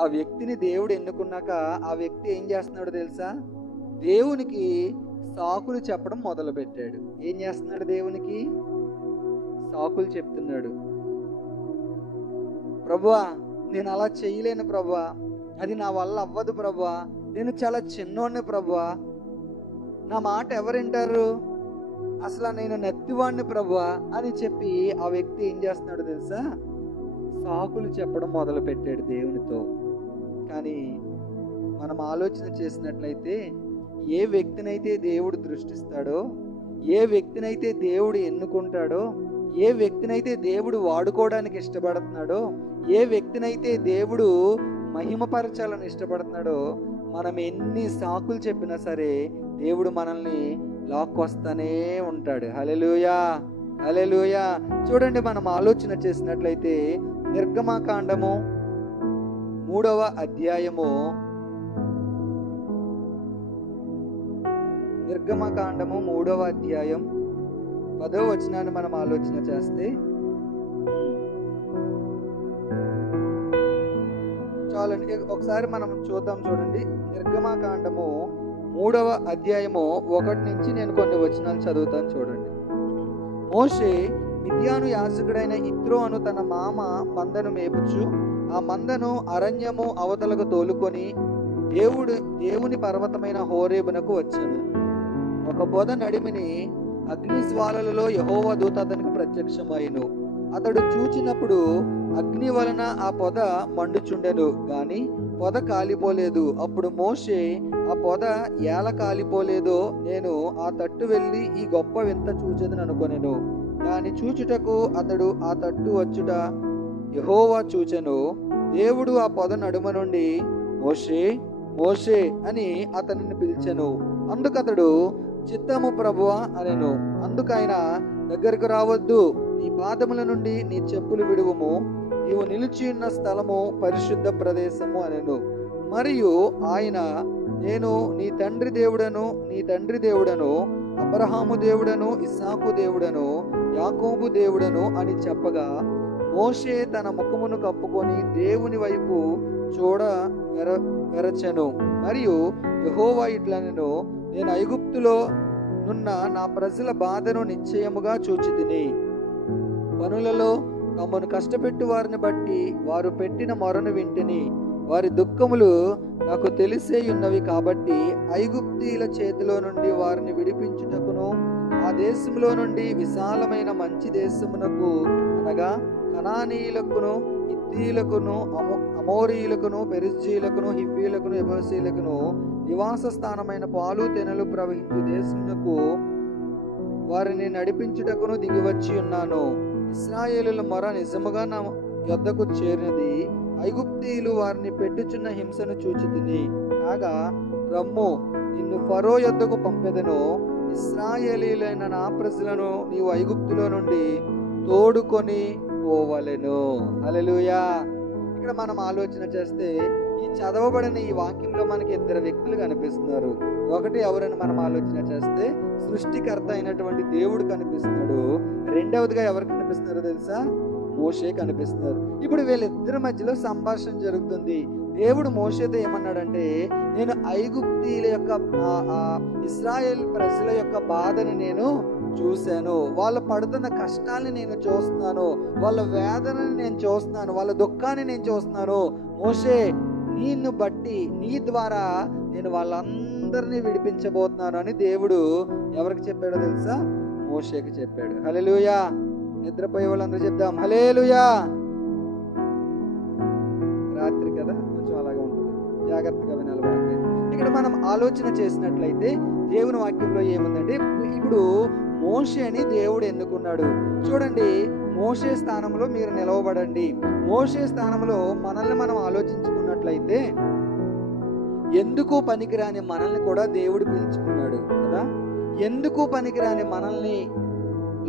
ఆ వ్యక్తిని దేవుడు ఎన్నుకున్నాక ఆ వ్యక్తి ఏం చేస్తున్నాడు తెలుసా? దేవునికి సాకులు చెప్పడం మొదలు పెట్టాడు. ఏం చేస్తున్నాడు? దేవునికి సాకులు చెప్తున్నాడు. ప్రభువా, నేను అలా చేయలేను ప్రభువా, అది నా వల్ల అవ్వదు ప్రభువా, నేను చాలా చిన్నోడిని ప్రభువా, నా మాట ఎవరు వింటారు, అసలు నేను నెత్తివాడిని ప్రభువా అని చెప్పి ఆ వ్యక్తి ఏం చేస్తున్నాడు తెలుసా? సాకులు చెప్పడం మొదలు పెట్టాడు దేవునితో. కానీ మనం ఆలోచన చేసినట్లయితే ఏ వ్యక్తినైతే దేవుడు దృష్టిస్తాడో, ఏ వ్యక్తినైతే దేవుడు ఎన్నుకుంటాడో, ఏ వ్యక్తినైతే దేవుడు వాడుకోవడానికి ఇష్టపడుతున్నాడో, ఏ వ్యక్తినైతే దేవుడు మహిమపరచాలని ఇష్టపడుతున్నాడో, మనం ఎన్ని సాకులు చెప్పినా సరే దేవుడు మనల్ని లాక్కొస్తానే ఉంటాడు. హల్లెలూయా, హల్లెలూయా. చూడండి, మనం ఆలోచన చేసినట్లయితే నిర్గమకాండము 3వ అధ్యాయము, నిర్గమకాండము 3వ అధ్యాయం 10వ వచనాన్ని మనం ఆలోచన చేస్తే చాలండి. ఒకసారి మనం చూద్దాం. చూడండి, నిర్గమకాండము 3వ అధ్యాయము 1 నుంచి నేను కొన్ని వచనాలు చదువుతాను. చూడండి. మోషే మిద్యాను యాజకుడైన ఇత్రో అను తన మామ మందను మేపుచు ఆ మందను అరణ్యము అవతలకు తోలుకొని దేవుని పర్వతమైన హోరేబునకు వచ్చాను. ఒక పొద నడిమిని అగ్ని జ్వాలలలో యెహోవా దూత అతనికి ప్రత్యక్షమైను. అతడు చూచినప్పుడు అగ్ని వలన ఆ పొద మండుచుండెను, గాని పొద కాలిపోలేదు. అప్పుడు మోషే, ఆ పొద ఎలా కాలిపోలేదో నేను ఆ తట్టు వెళ్ళి ఈ గొప్ప వింత చూచెదను అనుకొనెను. దాని చూచుటకు అతడు ఆ తట్టు వచ్చుట యెహోవా చూచెను. దేవుడు ఆ పొద నడుమ నుండి మోషే, మోషే అని అతనిని పిలిచెను. అందుకతడు చిత్తము ప్రభువా అనెను. అందుకైన దగ్గరకు రావద్దు, నీ పాదముల నుండి నీ చెప్పులు విడువుము, నీవు నిలిచి ఉన్న స్థలము పరిశుద్ధ ప్రదేశము అనెను. మరియు ఆయన, నేను నీ తండ్రి దేవుడను అబ్రహాము దేవుడను ఇస్సాకు దేవుడను యాకోబు దేవుడను అని చెప్పగా మోషే తన ముఖమును కప్పుకొని దేవుని వైపు చూడ వెరచెను. మరియు యెహోవా ఇట్లనెను, నేను ఐగుప్తులో నున్న నా ప్రజల బాధను నిశ్చయముగా చూచితిని. పనులలో తమను కష్టపెట్టు వారిని బట్టి వారు పెట్టిన మొరను వింటిని. వారి దుఃఖములు నాకు తెలిసే ఉన్నవి కాబట్టి ఐగుప్తీయుల చేతిలో నుండి వారిని విడిపించుటకును ఆ దేశంలో నుండి విశాలమైన మంచి దేశమునకు, అనగా కనానీయులకును హిత్తీయులకును అమోరీయులకును పెరిజ్జీయులకును హివ్వీయులకును యెబూసీయులకును నివాస స్థానమైన పాలు తెనలు ప్రవహించు దేశమునకు వారిని నడిపించుటకును దిగివచ్చి ఉన్నాను. ఇశ్రాయేలుల మొర నిజముగా నా యొద్దకు చేరినది. ఐగుప్తీయులు వారిని పెట్టుచున్న హింసను చూచితిని. కాగా రమ్ము, నిన్ను ఫరో యొద్దకు పంపెదను. ఇశ్రాయేలీయులైన నా ప్రజలను నీవు ఐగుప్తులో నుండి తోడుకొని పోవలెను. హల్లెలూయా. ఇక్కడ మనం ఆలోచన చేస్తే ఈ చదవబడిన ఈ వాక్యంలో మనకి 2 వ్యక్తులు కనిపిస్తున్నారు. ఒకటి ఎవరని మనం ఆలోచన చేస్తే సృష్టికర్త అయినటువంటి దేవుడు కనిపిస్తున్నాడు. రెండవదిగా ఎవరు కనిపిస్తున్నారో తెలుసా? మోషే కనిపిస్తున్నారు. ఇప్పుడు వీళ్ళిద్దరి మధ్యలో సంభాషణ జరుగుతుంది. దేవుడు మోషేతో ఏమన్నాడంటే, నేను ఐగుప్తీయుల యొక్క ఇశ్రాయేల్ ప్రజల యొక్క బాధని నేను చూశాను, వాళ్ళు పడుతున్న కష్టాన్ని నేను చూస్తున్నాను, వాళ్ళ వేదనని నేను చూస్తున్నాను, వాళ్ళ దుఃఖాన్ని నేను చూస్తున్నాను. మోషే, నిన్ను బట్టి నీ ద్వారా నేను వాళ్ళందరినీ విడిపించబోతున్నాను అని దేవుడు ఎవరికి చెప్పాడో తెలుసా? మోషేకి చెప్పాడు. హల్లెలూయా. నిద్రపోయే వాళ్ళందరూ చెప్దాం హల్లెలూయా. రాత్రి కదా, కొంచెం అలాగే ఉంటుంది, జాగ్రత్తగా వినాలి. ఇక్కడ మనం ఆలోచన చేసినట్లయితే దేవుని వాక్యంలో ఏముందంటే, ఇప్పుడు మోషేని దేవుడు ఎన్నుకున్నాడు. చూడండి, మోషే స్థానంలో మీరు నిలవబడండి. మోషే స్థానంలో మనల్ని మనం ఆలోచించుకున్నట్లయితే ఎందుకు పనికిరాని మనల్ని కూడా దేవుడు పిలుచుకున్నాడు కదా. ఎందుకు పనికిరాని మనల్ని,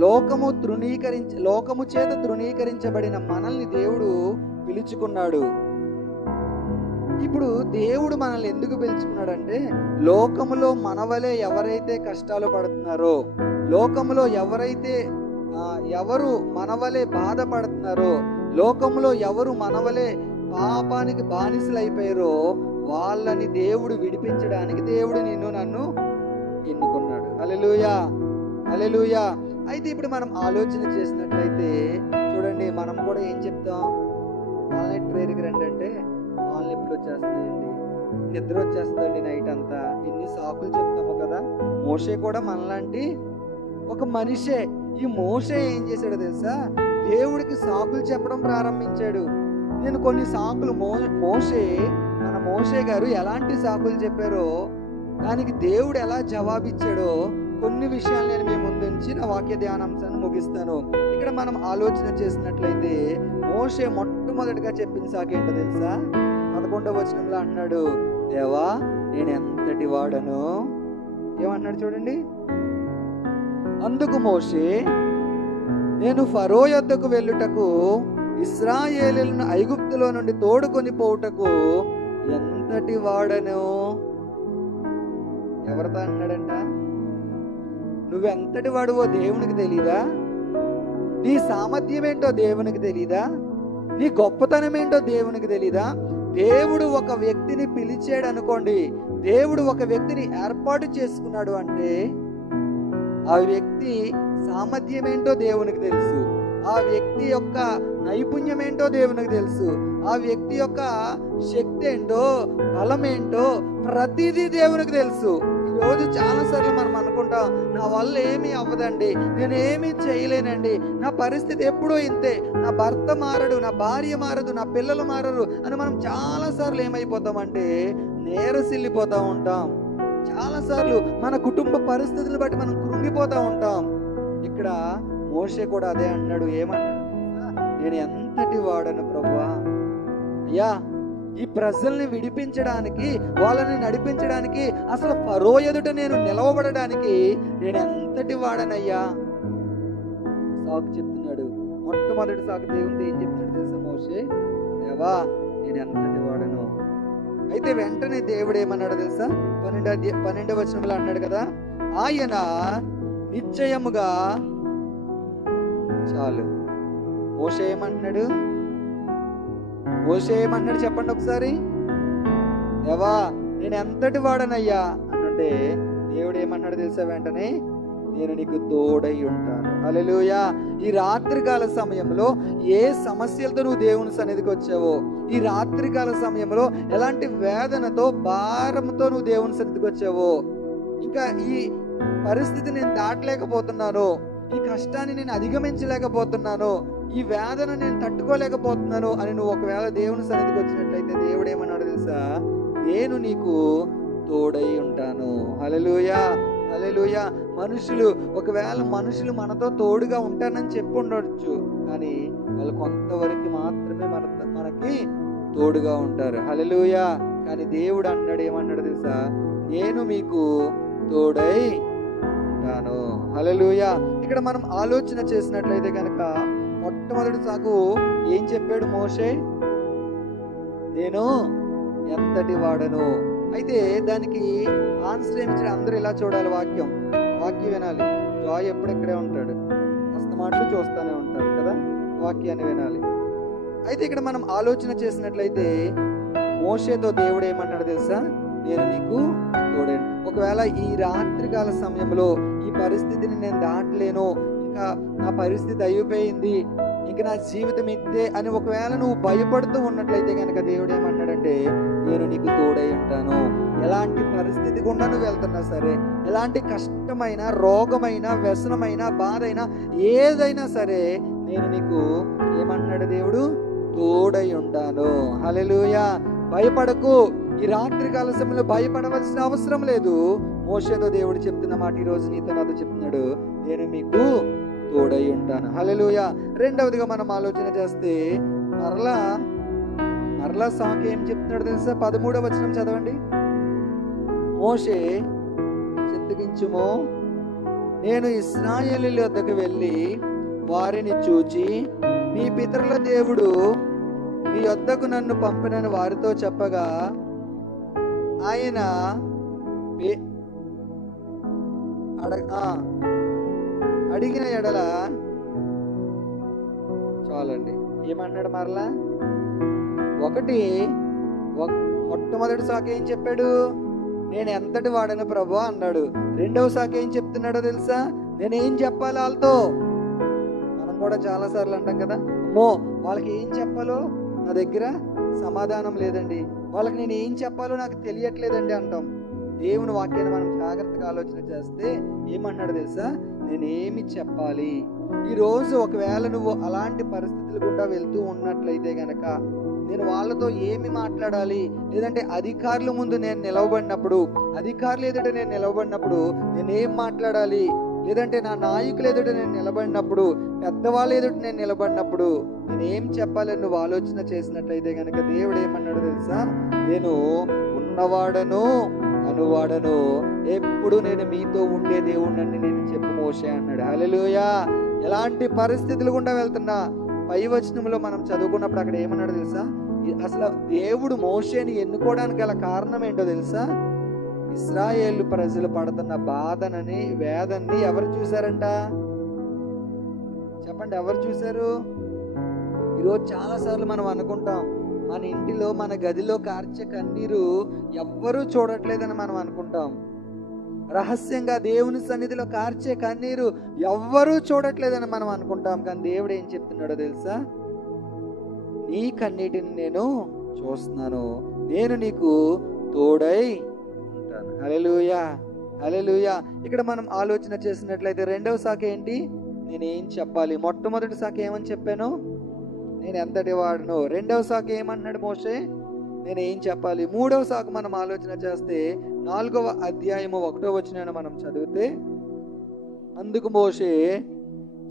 లోకము చేత తృణీకరించబడిన మనల్ని దేవుడు పిలుచుకున్నాడు. ఇప్పుడు దేవుడు మనల్ని ఎందుకు పిలుచుకున్నాడంటే, లోకములో మనవలే ఎవరైతే కష్టాలు పడుతున్నారో, లోకములో ఎవరు మనవలే బాధపడుతున్నారో, లోకములో ఎవరు మనవలే పాపానికి బానిసలు అయిపోయారో వాళ్ళని దేవుడు విడిపించడానికి దేవుడు నన్ను ఎన్నుకున్నాడు. హల్లెలూయా, హల్లెలూయా. అయితే ఇప్పుడు మనం ఆలోచన చేసినట్లయితే చూడండి, మనం కూడా ఏం చెప్తాం? ఆల్ నైట్ ప్రేయర్కి రండి అంటే కాళ్ళ నొప్పులు వచ్చేస్తున్నాయండి, నిద్ర వచ్చేస్తుందండి నైట్ అంతా, ఇన్ని సాకులు చెప్తాము కదా. మోషే కూడా మనలాంటి ఒక మనిషే. ఈ మోషే ఏం చేశాడో తెలుసా? దేవుడికి సాకులు చెప్పడం ప్రారంభించాడు. నేను కొన్ని సాకులు మన మోషే గారు ఎలాంటి సాకులు చెప్పారో, దానికి దేవుడు ఎలా జవాబిచ్చాడో కొన్ని విషయాలు నేను మీ ముందుంచి నా వాక్య ధ్యానాంశాన్ని ముగిస్తాను. ఇక్కడ మనం ఆలోచన చేసినట్లయితే మోషే మొట్టమొదటిగా చెప్పిన సాకు ఏంటో తెలుసా? 11వ వచనంలో అన్నాడు, దేవా నేను ఎంతటి వాడను. ఏమన్నాడు చూడండి. అందుకు మోషే, నేను ఫరో యొద్దకు వెళ్ళుటకు ఇశ్రాయేలీయులను ఐగుప్తులో నుండి తోడుకొని పోవుటకు ఎంతటి వాడను. ఎవరితో అన్నాడంట? నువ్వెంతటి వాడువో దేవునికి తెలీదా? నీ సామర్థ్యం ఏంటో దేవునికి తెలీదా? నీ గొప్పతనం ఏంటో దేవునికి తెలీదా? దేవుడు ఒక వ్యక్తిని పిలిచాడు అనుకోండి, దేవుడు ఒక వ్యక్తిని ఏర్పాటు చేసుకున్నాడు అంటే ఆ వ్యక్తి సామర్థ్యం ఏంటో దేవునికి తెలుసు, ఆ వ్యక్తి యొక్క నైపుణ్యం ఏంటో దేవునికి తెలుసు, ఆ వ్యక్తి యొక్క శక్తి ఏంటో, బలం ఏంటో ప్రతిదీ దేవునికి తెలుసు. ఈరోజు చాలాసార్లు మనం అనుకుంటాం, నా వల్ల ఏమీ అవ్వదండి, నేనేమీ చేయలేనండి, నా పరిస్థితి ఎప్పుడూ ఇంతే, నా భర్త మారడు, నా భార్య మారదు, నా పిల్లలు మారరు అని మనం చాలాసార్లు ఏమైపోతామంటే నేరసిల్లిపోతూ ఉంటాం. చాలాసార్లు మన కుటుంబ పరిస్థితులను బట్టి మనం కృంగిపోతూ ఉంటాం. ఇక్కడ మోషే కూడా అదే అన్నాడు. ఏమన్నాడు? నేను ఎంతటి వాడను ప్రభువా, అయ్యా ఈ ప్రజల్ని విడిపించడానికి, వాళ్ళని నడిపించడానికి, అసలు ఫరో ఎదుట నేను నిలవబడడానికి నేను ఎంతటి వాడనయ్యా. సాకు చెప్తున్నాడు. మొట్టమొదటి సాకు దేవునితో ఏం చెప్తున్నాడు తెలుసా మోషే? దేవా నేను ఎంతటి వాడను. అయితే వెంటనే దేవుడు ఏమన్నాడు తెలుసా? 12వ వచనంలో అన్నాడు కదా, ఆయన నిశ్చయముగా చాలు. మోషే ఏమంటున్నాడు? మోషే ఏమన్నాడు చెప్పండి ఒకసారి? దేవా నేను ఎంతటి వాడనయ్యా అంటే దేవుడు ఏమన్నాడు తెలుసా? వెంటనే నేను నీకు తోడై ఉంటాను. హల్లెలూయా. ఈ రాత్రికాల సమయంలో ఏ సమస్యలతో నువ్వు దేవుని సన్నిధికి వచ్చావో, ఈ రాత్రికాల సమయంలో ఎలాంటి వేదనతో, భారంతో నువ్వు దేవుని సన్నిధికి వచ్చావో, ఇంకా ఈ పరిస్థితి నేను దాటలేకపోతున్నాను, ఈ కష్టాన్ని నేను అధిగమించలేకపోతున్నాను, ఈ వేదన నేను తట్టుకోలేకపోతున్నాను అని నువ్వు ఒకవేళ దేవుని సన్నిధికి వచ్చినట్లయితే దేవుడు ఏమన్నాడు తెలుసా? నేను నీకు తోడై ఉంటాను. హల్లెలూయా, హల్లెలూయా. మనుషులు మనతో తోడుగా ఉంటానని చెప్పి ఉండొచ్చు, కానీ వాళ్ళు కొంతవరకు మాత్రమే మనకి తోడుగా ఉంటారు. హల్లెలూయా. కానీ దేవుడు అన్నాడు, ఏమన్నాడు తెలుసా? నేను మీకు తోడై ఉంటాను. హల్లెలూయా. ఇక్కడ మనం ఆలోచన చేసినట్లయితే కనుక మొట్టమొదటి సాకు ఏం చెప్పాడు మోషే? నేను ఎంతటి వాడను. అయితే దానికి ఆన్సర్ ఏమిచ్చాడు? అందరూ ఇలా చూడాలి, వాక్యం వినాలి. జాయ్ ఎప్పుడెక్కడే ఉంటాడు, అస్తమాట్లు చూస్తూనే ఉంటాడు కదా, వాక్యాన్ని వినాలి. అయితే ఇక్కడ మనం ఆలోచన చేసినట్లయితే మోషేతో దేవుడు ఏమన్నాడు తెలుసా? నేను నీకు తోడాను. ఒకవేళ ఈ రాత్రికాల సమయంలో ఈ పరిస్థితిని నేను దాటలేను, ఇంకా నా పరిస్థితి అయిపోయింది, ఇంక నా జీవితం ఇంతే అని ఒకవేళ నువ్వు భయపడుతూ ఉన్నట్లయితే కనుక దేవుడు ఏమన్నాడంటే నేను నీకు తోడై ఉంటాను. ఎలాంటి పరిస్థితి గుండా నువ్వు వెళ్తున్నా సరే, ఎలాంటి కష్టమైన, రోగమైన, వ్యసనమైన, బాధ అయినా, ఏదైనా సరే నేను నీకు ఏమన్నాడు దేవుడు? తోడై ఉంటాను. హల్లెలూయా. భయపడకు. ఈ రాత్రికాల సమయంలో భయపడవలసిన అవసరం లేదు. మోషేతో దేవుడు చెప్తున్న మాట ఈరోజు నీతో నాతో చెప్తున్నాడు, నేను మీకు తోడై ఉంటాను. హల్లెలూయా. రెండవదిగా మనం ఆలోచన చేస్తే మరలా సాకు ఏం చెప్తున్నాడు తెలుసా? 13వ వచనం చదవండి. మోషే చిత్తగించుము, నేను ఇశ్రాయేలీయుల వద్దకు వెళ్ళి వారిని చూచి మీ పితరుల దేవుడు మీ వద్దకు నన్ను పంపినని వారితో చెప్పగా ఆయన అడిగిన ఎడల చాలండి. ఏమన్నాడు? మరలా ఒకటి మొట్టమొదటి సాకు ఏం చెప్పాడు? నేను ఎంతటి వాడను ప్రభు అన్నాడు. రెండవ సాకు ఏం చెప్తున్నాడో తెలుసా? నేనేం చెప్పాలి వాళ్ళతో? మనం కూడా చాలా సార్లు అంటాం కదా, అమ్మో వాళ్ళకి ఏం చెప్పాలో నా దగ్గర సమాధానం లేదండి, వాళ్ళకి నేను ఏం చెప్పాలో నాకు తెలియట్లేదండి అంటాం. దేవుని వాక్యాన్ని మనం జాగ్రత్తగా ఆలోచన చేస్తే ఏమన్నాడు తెలుసా? నేనేమి చెప్పాలి? ఈరోజు ఒకవేళ నువ్వు అలాంటి పరిస్థితులు గుండా వెళ్తూ ఉన్నట్లయితే గనక నేను వాళ్ళతో ఏమి మాట్లాడాలి? లేదంటే అధికారుల ముందు నేను నిలవబడినప్పుడు, అధికారులు ఎదుట నేను నిలవబడినప్పుడు నేనేం మాట్లాడాలి? లేదంటే నా నాయకులు ఎదుట నేను నిలబడినప్పుడు, పెద్దవాళ్ళ ఎదుట నేను నిలబడినప్పుడు నేనేం చెప్పాలని నువ్వు ఆలోచన చేసినట్లయితే కనుక దేవుడు ఏమన్నాడు తెలుసా? నేను ఉన్నవాడను అనువాడను, ఎప్పుడు నేను మీతో ఉండే దేవుణ్ణి నేను చెప్పు మోషే అన్నాడు. హల్లెలూయా. ఎలాంటి పరిస్థితులు గుండా వెళ్తున్నా పై వచనంలో మనం చదువుకున్నప్పుడు అక్కడ ఏమన్నాడు తెలుసా? అసలు దేవుడు మోషేని ఎన్నుకోవడానికి గల కారణం ఏంటో తెలుసా? ఇశ్రాయేలు ప్రజలు పడుతున్న బాధనని, వేదనని ఎవరు చూశారంట? చెప్పండి, ఎవరు చూశారు? ఈరోజు చాలా సార్లు మనం అనుకుంటాం, మన ఇంటిలో మన గదిలో కార్చే కన్నీరు ఎవ్వరూ చూడట్లేదని మనం అనుకుంటాం. రహస్యంగా దేవుని సన్నిధిలో కార్చే కన్నీరు ఎవ్వరూ చూడట్లేదని మనం అనుకుంటాం. కానీ దేవుడు ఏం చెప్తున్నాడో తెలుసా? నీ కన్నీటిని నేను చూస్తున్నాను, నేను నీకు తోడై ఉంటాను. హల్లెలూయా, హల్లెలూయా. ఇక్కడ మనం ఆలోచన చేసినట్లయితే రెండవ శాఖ ఏంటి? నేనేం చెప్పాలి? మొట్టమొదటి శాఖ ఏమని చెప్పాను? నేను ఎంతటి వాడును. రెండవ శాఖ ఏమన్నాడు మోషే? నేను ఏం చెప్పాలి? మూడవ శాఖ మనం ఆలోచన చేస్తే 4వ అధ్యాయము 1వ వచనాన్ని మనం చదివితే, అందుకు మోషే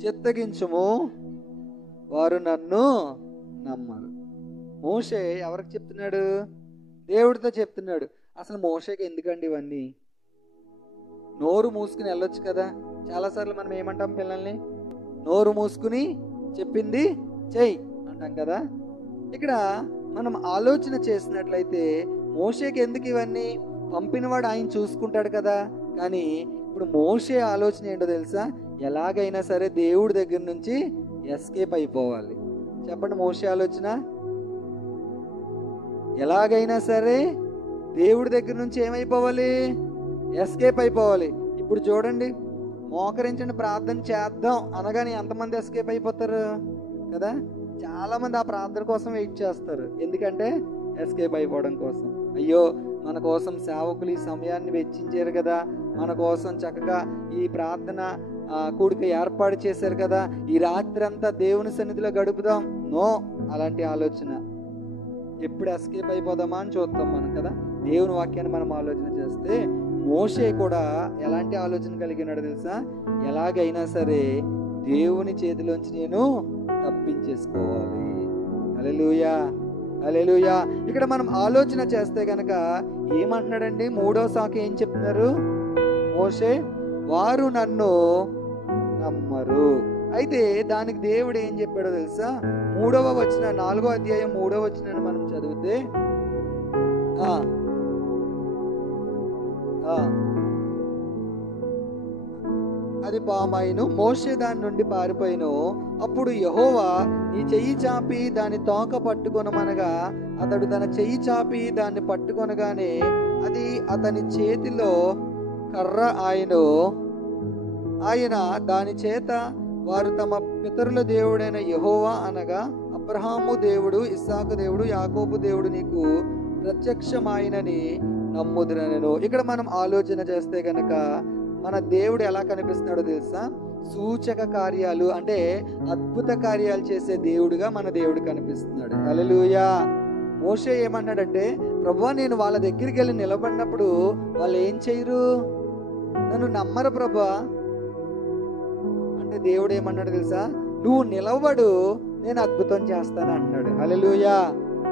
చిత్తగించుము, వారు నన్ను నమ్మరు. మోషే ఎవరికి చెప్తున్నాడు? దేవుడితో చెప్తున్నాడు. అసలు మోషేకి ఎందుకండి ఇవన్నీ? నోరు మూసుకుని వెళ్ళొచ్చు కదా. చాలాసార్లు మనం ఏమంటాం పిల్లల్ని? నోరు మూసుకుని చెప్పింది చెయ్యి అంటాం కదా. ఇక్కడ మనం ఆలోచన చేసినట్లయితే మోషేకి ఎందుకు ఇవన్నీ? పంపినవాడు ఆయన చూసుకుంటాడు కదా. కానీ ఇప్పుడు మోషే ఆలోచన ఏంటో తెలుసా? ఎలాగైనా సరే దేవుడి దగ్గర నుంచి ఎస్కేప్ అయిపోవాలి. చెప్పండి, మోషే ఆలోచన ఎలాగైనా సరే దేవుడి దగ్గర నుంచి ఏమైపోవాలి? ఎస్కేప్ అయిపోవాలి. ఇప్పుడు చూడండి, మోకరించండి ప్రార్థన చేద్దాం అనగానే ఎంతమంది ఎస్కేప్ అయిపోతారు కదా. చాలా మంది ఆ ప్రార్థన కోసం వెయిట్ చేస్తారు. ఎందుకంటే ఎస్కేప్ అయిపోవడం కోసం. అయ్యో, మన కోసం సేవకులు ఈ సమయాన్ని వెచ్చించారు కదా, మన కోసం చక్కగా ఈ ప్రార్థన కూడిక ఏర్పాటు చేశారు కదా, ఈ రాత్రి అంతా దేవుని సన్నిధిలో గడుపుదాం. నో, అలాంటి ఆలోచన. ఎప్పుడు ఎస్కేప్ అయిపోదామా అని చూస్తాం మనం కదా. దేవుని వాక్యాన్ని మనం ఆలోచన చేస్తే మోషే కూడా ఎలాంటి ఆలోచన కలిగినాడు తెలుసా? ఎలాగైనా సరే దేవుని చేతిలోంచి నేను తప్పించేసుకోవాలి. హల్లెలూయా, హల్లెలూయా. ఇక్కడ మనం ఆలోచన చేస్తే గనక ఏమంటున్నాడండి? 3వ శాఖ ఏం చెప్తున్నారు? మోషే, వారు నన్ను నమ్మరు. అయితే దానికి దేవుడు ఏం చెప్పాడో తెలుసా? 3వ వచనం, 4వ అధ్యాయం 3వ వచనాన్ని మనం చదివితే, అది పామాయిను, మోషే దాని నుండి పారిపోయిను. అప్పుడు యెహోవా నీ చెయ్యి చాపి దాన్ని తోక పట్టుకొనమనగా అతడు తన చెయ్యి చాపి దాన్ని పట్టుకొనగానే అది అతని చేతిలో కర్ర ఆయన దాని చేత వారు తమ పితరుల దేవుడైన యెహోవా అనగా అబ్రహాము దేవుడు, ఇస్సాకు దేవుడు, యాకోబు దేవుడు నీకు ప్రత్యక్షమాయనని నమ్ముదురనెను. ఇక్కడ మనం ఆలోచన చేస్తే కనుక మన దేవుడు ఎలా కనిపిస్తున్నాడో తెలుసా? సూచక కార్యాలు, అంటే అద్భుత కార్యాలు చేసే దేవుడుగా మన దేవుడు కనిపిస్తున్నాడు. హల్లెలూయా. మోషే ఏమన్నాడంటే, ప్రభువా నేను వాళ్ళ దగ్గరికి వెళ్ళి నిలబడినప్పుడు వాళ్ళు ఏం చేయరు, నన్ను నమ్మరు ప్రభువా అంటే దేవుడు ఏమన్నాడు తెలుసా? నువ్వు నిలబడు, నేను అద్భుతం చేస్తాను అన్నాడు. హల్లెలూయా,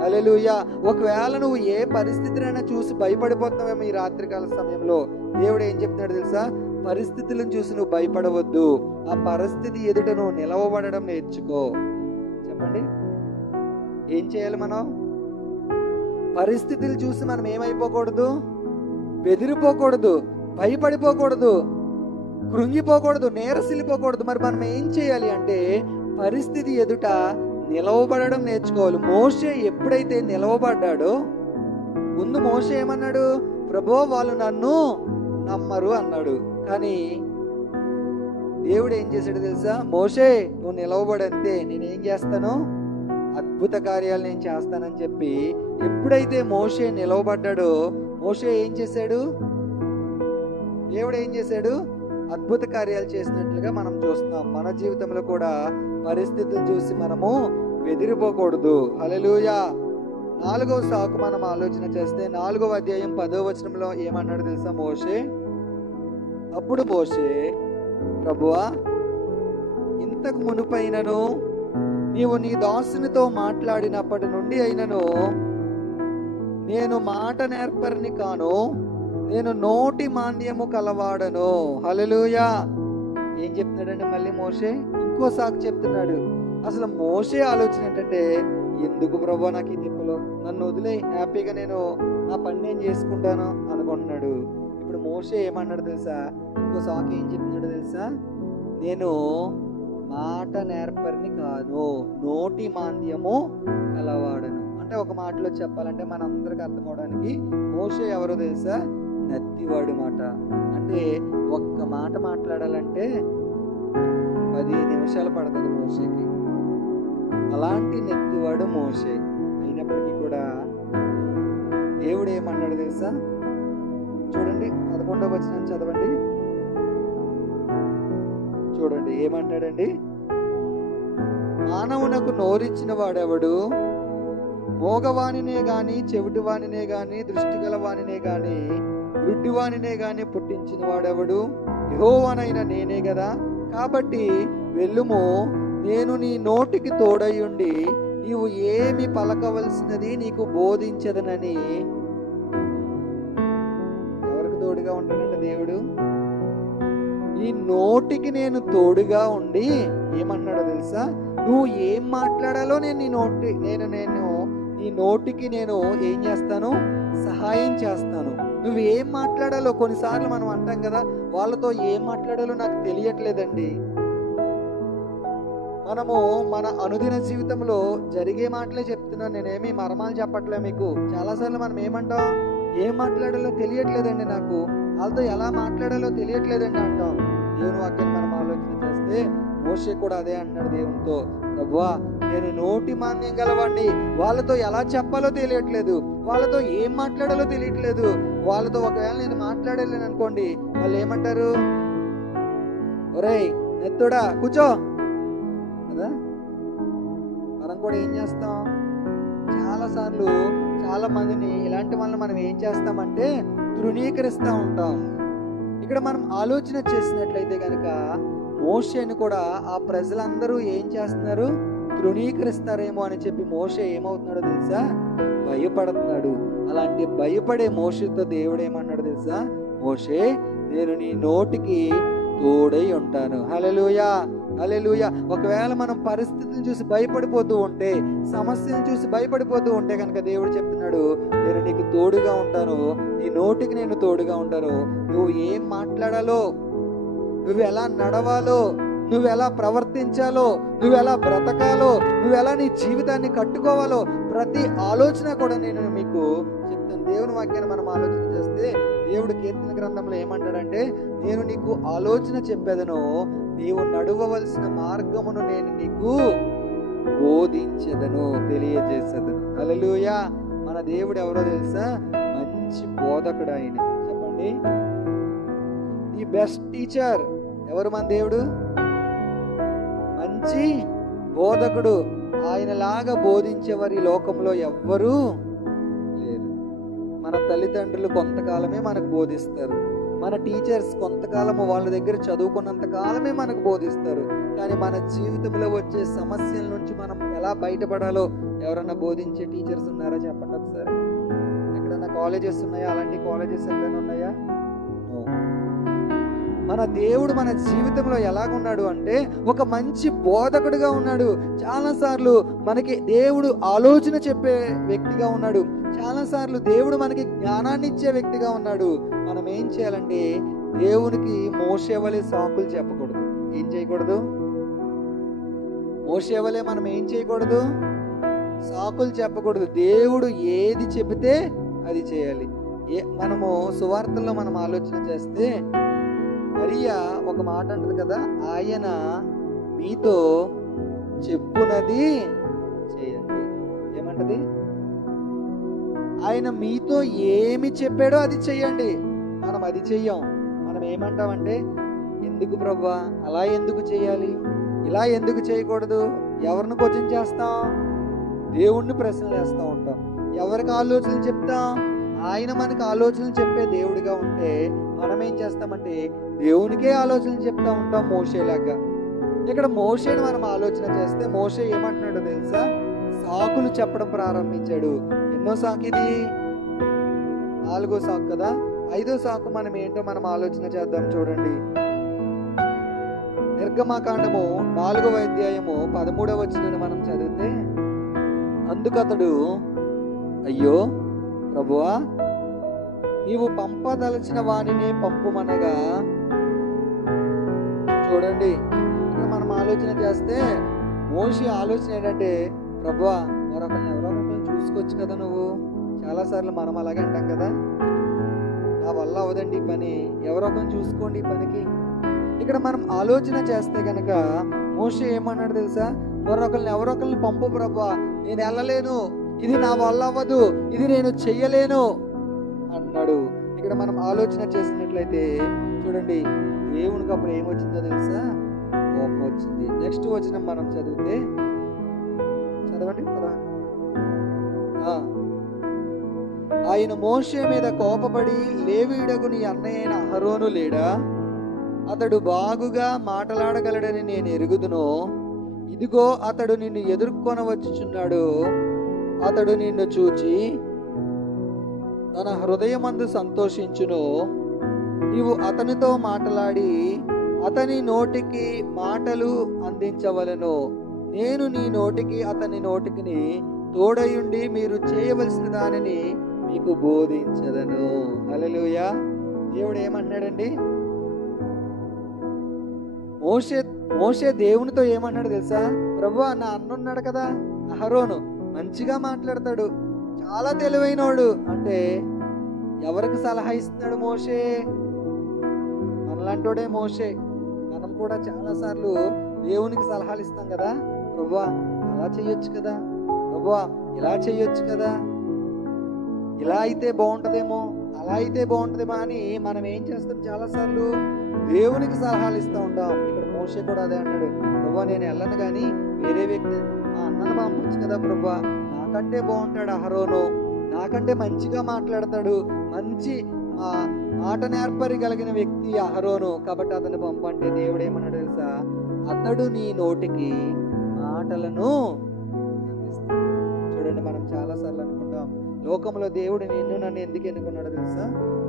హల్లెలూయా. ఒకవేళ నువ్వు ఏ పరిస్థితినైనా చూసి భయపడిపోతున్నావేమో ఈ రాత్రికాల సమయంలో, దేవుడు ఏం చెప్తున్నాడు తెలుసా? పరిస్థితులను చూసి నువ్వు భయపడవద్దు, ఆ పరిస్థితి ఎదుట నువ్వు నిలవబడడం నేర్చుకో. చెప్పండి, ఏం చేయాలి మనం? పరిస్థితులు చూసి మనం ఏమైపోకూడదు? బెదిరిపోకూడదు, భయపడిపోకూడదు, కృంగిపోకూడదు, నేరసిల్లిపోకూడదు. మరి మనం ఏం చేయాలి అంటే పరిస్థితి ఎదుట నిలవబడడం నేర్చుకోవాలి. మోషే ఎప్పుడైతే నిలవబడ్డాడో, ముందు మోషే ఏమన్నాడు? ప్రభు వాళ్ళు నన్ను నమ్మరు అన్నాడు. కానీ దేవుడు ఏం చేశాడు తెలుసా? మోషే నువ్వు నిలవబడంతే, నేనేం చేస్తాను? అద్భుత కార్యాలు నేను చేస్తానని చెప్పి ఎప్పుడైతే మోషే నిలవబడ్డాడో, మోషే ఏం చేశాడు? దేవుడు ఏం చేశాడు? అద్భుత కార్యాలు చేసినట్లుగా మనం చూస్తున్నాం. మన జీవితంలో కూడా పరిస్థితులు చూసి మనము బెదిరిపోకూడదు. హల్లెలూయా. 4వ సాకు మనం ఆలోచన చేస్తే 4వ అధ్యాయం 10వ వచనంలో ఏమన్నాడు తెలుసా మోషే? అప్పుడు మోషే, ప్రభువా, ఇంతకు మునుపైనను నీవు నీ దాసునితో మాట్లాడినప్పటి నుండి అయినను నేను మాట నేర్పరిని కాను, నేను నోటి మాంద్యము కలవాడను. హల్లెలూయా. ఏం చెప్తున్నాడంటే మళ్ళీ మోషే ఇంకో సాకు చెప్తున్నాడు. అసలు మోషే ఆలోచన ఏంటంటే, ఎందుకు ప్రభు నాకు ఈ తిప్పలు, నన్ను వదిలే, హ్యాపీగా నేను నా పని నేను చేసుకుంటాను అనుకుంటున్నాడు. ఇప్పుడు మోషే ఏమన్నాడు తెలుసా? ఇంకో సాకు ఏం చెప్తున్నాడు తెలుసా? నేను మాట నేర్పరిని కాదు, నోటి మాంద్యము కలవాడను. అంటే ఒక మాటలో చెప్పాలంటే మనందరికి అర్థం అవడానికి మోషే ఎవరో తెలుసా? నత్తివాడు మాట. అంటే ఒక్క మాట మాట్లాడాలంటే 10 నిమిషాలు పడుతుంది మోషేకి. అలాంటి నెత్తివాడు మోషే. అయినప్పటికీ కూడా దేవుడు ఏమన్నాడు తెలుసా? చూడండి 11వ వచనం చదవండి. చూడండి ఏమంటాడండి? మానవునకు నోరిచ్చిన వాడెవడు? మోగవానినే గాని, చెవిటివానినే గాని, దృష్టి గలవానినే గాని, గుడ్డివానినే గాని పుట్టించిన వాడెవడు? యెహోవానైన నేనే గదా. కాబట్టి వెళ్ళుము, నేను నీ నోటికి తోడయుండి నీవు ఏమి పలకవలసినది నీకు బోధించదనని. ఎవరికి తోడుగా ఉంటాడంటే దేవుడు? నీ నోటికి నేను తోడుగా ఉండి ఏమన్నాడో తెలుసా? నువ్వు ఏం మాట్లాడాలో నేను నీ నోటికి నేను ఏం చేస్తాను? సహాయం చేస్తాను. నువ్వు ఏం మాట్లాడాలో, కొన్నిసార్లు మనం అంటాం కదా, వాళ్ళతో ఏం మాట్లాడాలో నాకు తెలియట్లేదండి. మనము మన అనుదిన జీవితంలో జరిగే మాటలే చెప్తున్నాను, నేనేమి మర్మాలు చెప్పట్లే మీకు. చాలాసార్లు మనం ఏమంటాం? ఏం మాట్లాడాలో తెలియట్లేదండి, నాకు వాళ్ళతో ఎలా మాట్లాడాలో తెలియట్లేదండి అంటాం. దేవుని వాక్యం మనం ఆలోచన చేస్తే మోషే కూడా అదే అంటున్నాడు దేవునితో, ప్రభువా నేను నోటి మాంద్యం గలవాడిని, వాళ్ళతో ఎలా చెప్పాలో తెలియట్లేదు, వాళ్ళతో ఏం మాట్లాడాలో తెలియట్లేదు. వాళ్ళతో ఒకవేళ నేను మాట్లాడలేను అనుకోండి, వాళ్ళు ఏమంటారు? ఒరేయ్ నెత్తుడా కూర్చో కదా. మనం కూడా ఏం చేస్తాం? చాలాసార్లు చాలా మందిని, ఇలాంటి వాళ్ళని మనం ఏం చేస్తామంటే తృణీకరిస్తూ ఉంటాం. ఇక్కడ మనం ఆలోచన చేసినట్లయితే కనుక మోషేని కూడా ఆ ప్రజలందరూ ఏం చేస్తున్నారు? తృణీకరిస్తారేమో అని చెప్పి మోషే ఏమవుతున్నాడో తెలుసా? భయపడుతున్నాడు. అలాంటి భయపడే మోషేతో దేవుడు ఏమన్నాడు తెలుసా? మోషే నేను నీ నోటికి తోడై ఉంటాను. హల్లెలూయా, హల్లెలూయా. ఒకవేళ మనం పరిస్థితిని చూసి భయపడిపోతూ ఉంటే, సమస్యను చూసి భయపడిపోతూ ఉంటే కనుక దేవుడు చెప్తున్నాడు, నేను నీకు తోడుగా ఉంటాను, నీ నోటికి నేను తోడుగా ఉంటాను. నువ్వు ఏం మాట్లాడాలో, నువ్వు ఎలా నడవాలో, నువ్వు ఎలా ప్రవర్తించాలో, నువ్వు ఎలా బ్రతకాలో, నువ్వు ఎలా నీ జీవితాన్ని కట్టుకోవాలో ప్రతి ఆలోచన కూడా నేను మీకు చెప్తాను. దేవుని వాక్యాన్ని మనం ఆలోచన చేస్తే దేవుడు కీర్తన గ్రంథంలో ఏమంటాడంటే, నేను నీకు ఆలోచన చెప్పేదను, నీవు నడవవలసిన మార్గమును నేను నీకు బోధించెదను, తెలియజేసేదను. హల్లెలూయా. మన దేవుడు ఎవరో తెలుసా? మంచి బోధకుడు ఆయన. చెప్పండి, ది బెస్ట్ టీచర్ ఎవరు? మన దేవుడు మంచి బోధకుడు. ఆయనలాగా బోధించేవారు ఈ లోకంలో ఎవ్వరూ లేరు. మన తల్లిదండ్రులు కొంతకాలమే మనకు బోధిస్తారు, మన టీచర్స్ కొంతకాలము వాళ్ళ దగ్గర చదువుకున్నంత కాలమే మనకు బోధిస్తారు. కానీ మన జీవితంలో వచ్చే సమస్యల నుంచి మనం ఎలా బయటపడాలో ఎవరన్నా బోధించే టీచర్స్ ఉన్నారా? చెప్పండి ఒకసారి. ఎక్కడన్నా కాలేజెస్ ఉన్నాయా? అలాంటి కాలేజెస్ ఎక్కడైనా ఉన్నాయా? మన దేవుడు మన జీవితంలో ఎలాగున్నాడు అంటే ఒక మంచి బోధకుడుగా ఉన్నాడు. చాలాసార్లు మనకి దేవుడు ఆలోచన చెప్పే వ్యక్తిగా ఉన్నాడు. చాలాసార్లు దేవుడు మనకి జ్ఞానాన్ని ఇచ్చే వ్యక్తిగా ఉన్నాడు. మనం ఏం చేయాలంటే దేవునికి మోషే వలె సాకులు చెప్పకూడదు. ఏం చేయకూడదు? మోషే వలె మనం ఏం చేయకూడదు? సాకులు చెప్పకూడదు. దేవుడు ఏది చెబితే అది చేయాలి. మనము సువార్తల్లో మనం ఆలోచన చేస్తే మరియా ఒక మాట అంటది కదా, ఆయన మీతో చెప్పునది చేయండి. ఏమంటది? ఆయన మీతో ఏమి చెప్పాడో అది చెయ్యండి. మనం అది చెయ్యం. మనం ఏమంటామంటే, ఎందుకు ప్రభువా అలా ఎందుకు చేయాలి, ఇలా ఎందుకు చేయకూడదు? ఎవరిని క్వశ్చన్ చేస్తాం? దేవుణ్ణి ప్రశ్నలు వేస్తూ ఉంటాం. ఎవరికి ఆలోచనలు చెప్తాం? ఆయన మనకు ఆలోచనలు చెప్పే దేవుడిగా ఉంటే మనం ఏం చేస్తామంటే దేవునికే ఆలోచనలు చెప్తా ఉంటాం, మోషేలాగా. ఇక్కడ మోషేని మనం ఆలోచన చేస్తే మోషే ఏమంటున్నాడో తెలుసా? సాకులు చెప్పడం ప్రారంభించాడు. ఎన్నో సాకు ఇది? 4వ సాకు కదా. 5వ సాకు మనం ఏంటో మనం ఆలోచన చేద్దాం. చూడండి, నిర్గమకాండము 4వ అధ్యాయము 13వ వచనాన్ని మనం చదివితే, అందుకతడు, అయ్యో ప్రభువా, నీవు పంపదలచిన వానిని పంపుమనగా. చూడండి, ఇక్కడ మనం ఆలోచన చేస్తే మోషే ఆలోచన ఏంటంటే, ప్రభువా మరొకరిని ఎవరో చూసుకోవచ్చు కదా నువ్వు. చాలాసార్లు మనం అలాగే అంటాం కదా, నా వల్ల అవదండి ఈ పని, ఎవరో ఒకరిని చూసుకోండి ఈ పనికి. ఇక్కడ మనం ఆలోచన చేస్తే కనుక మోషే ఏమన్నాడు తెలుసా? ఎవరొకరిని పంపు ప్రభువా, నేను వెళ్ళలేను, ఇది నా వల్ల అవ్వదు, ఇది నేను చెయ్యలేను అన్నాడు. ఇక్కడ మనం ఆలోచన చేసినట్లయితే చూడండి, దేవునికి అప్పుడు ఏమొచ్చిందో తెలుసా? కోపం వచ్చింది. నెక్స్ట్ వచనం మనం చదివితే, చదవండి పద. ఆయన మోషే మీద కోపపడి, లేవీయుడగు నీ అన్నయ్యైన అహరోను లేడా? అతడు బాగుగా మాట్లాడగలడని నేను ఎరుగుదును. ఇదిగో అతడు నిన్ను ఎదుర్కొనవచ్చుచున్నాడు. అతడు నిన్ను చూచి తన హృదయమందు సంతోషించును. నీవు అతనితో మాట్లాడి అతని నోటికి మాటలు అందించవలెను. నేను నీ నోటికి అతని నోటికి తోడయుండి మీరు చేయవలసిన దానిని మీకు బోధించదను. హల్లెలూయా. దేవుడు ఏమన్నాడండి? మోషే దేవునితో ఏమన్నాడు తెలుసా? ప్రభువా, నా అన్నున్నాడు కదా అహరోను, మంచిగా మాట్లాడతాడు, చాలా తెలివైనోడు అంటే ఎవరికి సలహా ఇస్తున్నాడు మోషే? మనలాంటోడే మోషే. మనం కూడా చాలా సార్లు దేవునికి సలహాలు ఇస్తాం కదా, ప్రభువా అలా చెయ్యొచ్చు కదా, ప్రభువా ఇలా చెయ్యొచ్చు కదా, ఇలా అయితే బాగుంటదేమో, అలా అయితే బాగుంటదేమో అని మనం ఏం చేస్తాం? చాలా సార్లు దేవునికి సలహాలు ఇస్తూ ఉంటాం. ఇక్కడ మోషే కూడా అదే అన్నాడు, ప్రభువా నేను వెళ్ళను కానీ వేరే వ్యక్తి, మా అన్నను పంపించు కదా ప్రభువా, నాకంటే బాగుంటాడు అహరోను, నాకంటే మంచిగా మాట్లాడతాడు, మంచి మాట నేర్పరి కలిగిన వ్యక్తి అహరోను, కాబట్టి అతను పంపంటే దేవుడు ఏమన్నాడు తెలుసా? అతడు నీ నోటికి మాటలను అందిస్తాడు. చూడండి, మనం చాలా సార్లు అనుకుంటాం, లోకంలో దేవుడు నిన్ను నన్ను ఎందుకు ఎన్నుకున్నాడు తెలుసా?